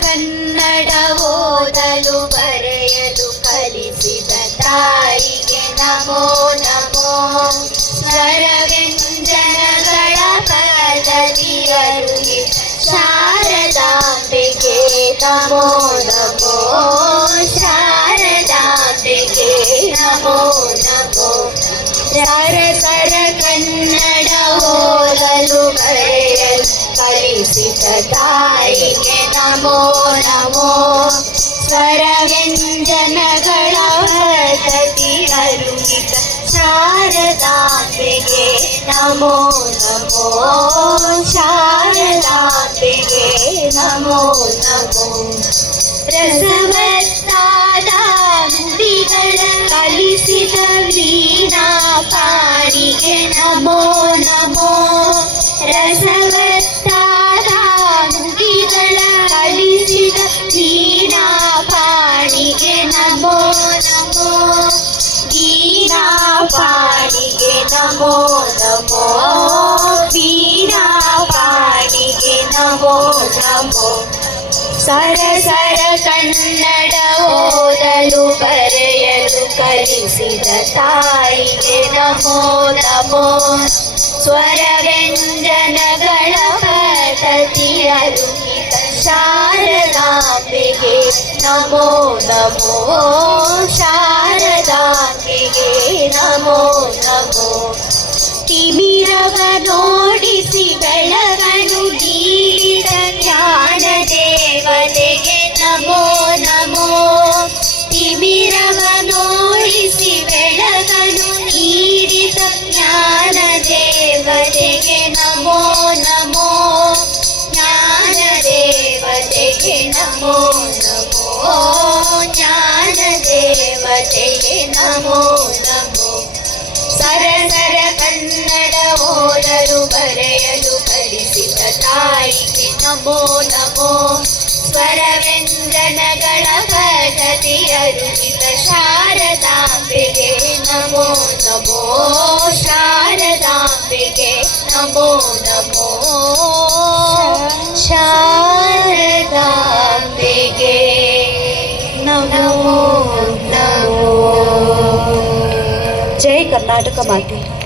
ಕನ್ನಡ ಓದಲು ಬರೆಯಲು ಕಲಿಸಿದ ತಾಯಿಗೆ ನಮೋ ನಮೋ. ಸ್ವರ ವ್ಯಂಜನಗಳ ಪದವಿ ಅರುಳಿದ ಶಾರದಾಂಬೆಗೆ ನಮೋ ನಮೋ. ಶಾರದಾಂಬೆಗೆ ನಮೋ ನಮೋ. ಸರಸರ ಕನ್ನಡ ಓದಲು ಬರೆಯಲು ಕಲಿಸಿದ ತಾಯಿಗೆ ನಮೋ ನಮೋ. ಸ್ವರ ವ್ಯಂಜನಗಳ ಪದ್ಧತಿ ಅರುಳಿದ ಶಾರದಾಂಬೆಗೆ ನಮೋ ನಮೋ. ಶಾರದಾಂಬೆಗೆ ನಮೋ ನಮೋ. ರಸವತ್ತಾದ ನುಡಿಗಳ ಕಲಿಸಿದ ವೀಣಾ ಪಾಣಿಗೆ ನಮೋ ನಮೋ. ರಸವತ್ತಾದ ನುಡಿಗಳ ಕಲಿಸಿದ ವೀಣಾ ಪಾಣಿಗೆ ನಮೋ ನಮೋ. ವೀಣಾ ಪಾಣಿಗೆ ನಮೋ ನಮೋ. ವೀಣಾ ಪಾಣಿಗೆ ನಮೋ ನಮೋ. ಸರಸರ ಕನ್ನಡ ಓದಲು ಬರೆಯಲು ಕಲಿಸಿದ ತಾಯಿಗೆ ನಮೋ ನಮೋ. ಸ್ವರ ವ್ಯಂಜನಗಳ ಪದ್ಧತಿ ಅರುಳಿದ ಶಾರದಾಂಬೆಗೆ ನಮೋ ನಮೋ. ಶಾರದಾಂಬೆಗೆ ನಮೋ ನಮೋ. ತಿಮಿರವ ನೋಡಿಸಿ ಬೆಳಗನು ನೀಡಿದ ಜ್ಞಾನ ದೇವತೆಗೆ ನಮೋ ನಮೋ. ತಿಮಿರವ ನೋಡಿಸಿ ಬೆಳಗನು ನೀಡಿದ ಜ್ಞಾನ ದೇವತೆಗೆ ನಮೋ ನಮೋ. ಜ್ಞಾನ ದೇವತೆಗೆ ನಮೋ ನಮೋ. ಜ್ಞಾನ ದೇವತೆಗೆ ನಮೋ ನಮೋ. ಸರಸರ ಕನ್ನಡ ಓದಲು ಬರೆಯಲು ಕಲಿಸಿದ ತಾಯಿಗೆ ನಮೋ ನಮೋ. ಸ್ವರ ವ್ಯಂಜನಗಳ ಪದ್ಧತಿ ಅರುಳಿದ ಶಾರದಾಂಬೆಗೆ ನಮೋ ನಮೋ. ಶಾರದಾಂಬೆಗೆ ನಮೋ ನಮೋ. ಶಾರದಾಂಬೆಗೆ ನಮೋ ನಮೋ. ಜೈ ಕರ್ನಾಟಕ ಮಾತೆ.